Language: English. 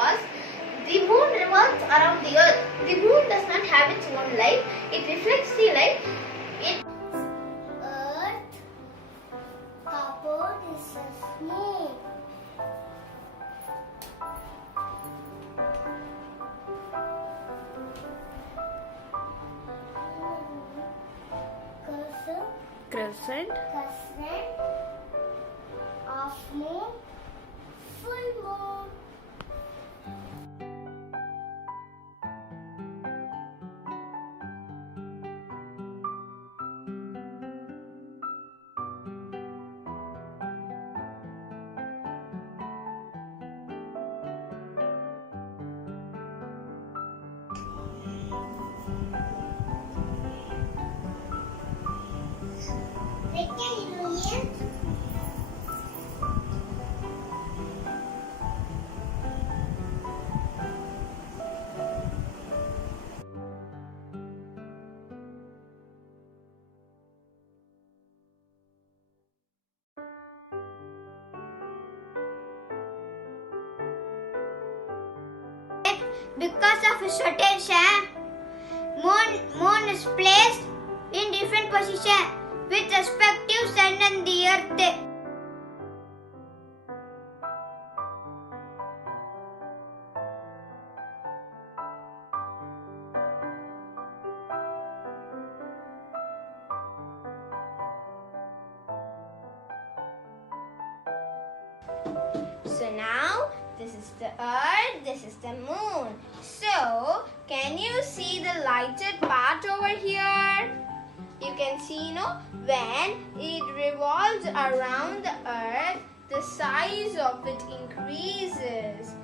because the moon revolves around the earth. The moon does not have its own light. It reflects the light. Earth covered is a moon. Crescent of moon, full moon. Because of a certain share, moon is placed in different position with respect to sun and the earth. So now this is the earth, this is the moon. So can you see the lighted part over here? You can see, when it revolves around the earth, the size of it increases.